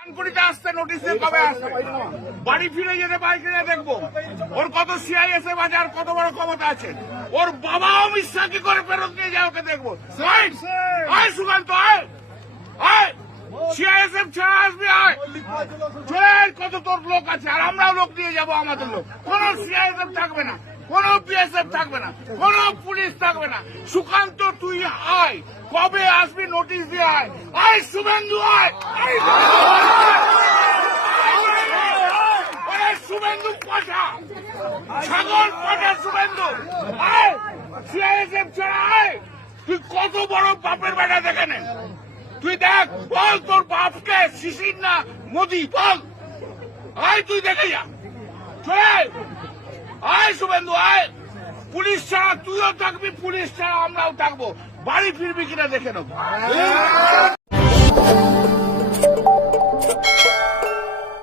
কানপুরিতে আসতে নোটিশ দিয়ে কবে আসবে? বাড়ি ফিরে যেতে বাইক নিয়ে দেখবো ওর কত সিআইএসএফ আছে আর কত বড় ক্ষমতা আছে। ওর বাবা অমিত শাহ কি করে ফেরত নিয়ে যায় ওকে দেখবো। আয় সুকান্ত আয় আয়, সিআইএসএফ ছাড়া আসবে আয়, চলে আয়, কত তোর লোক আছে আর আমরাও লোক নিয়ে যাবো আমাদের লোক। কোন সিআইএসএফ থাকবে না, কোন বিএসএফ থাকবে না, কোন পুলিশ থাকবে না। সুকান্ত তুই আয়, কবে আসবি নোটিশ দিয়ে আয়। আয় শুভেন্দু আয়, শুভেন্দু পাঠা, ছাগল পাঠা শুভেন্দু আয়, সিআইএসএফ ছাড়া আয়। তুই কত বড় বাপের বেটা দেখে নে, তুই দেখ, বল তোর বাপকে শিশির না মোদি, বল আয়, তুই দেখে যা, চলে আয় শুভেন্দু আয়। পুলিশ ছাড়া তুইও থাকবি, পুলিশ ছাড়া আমরাও থাকবো, বাড়ি ফিরবি কিনা দেখে নেবো।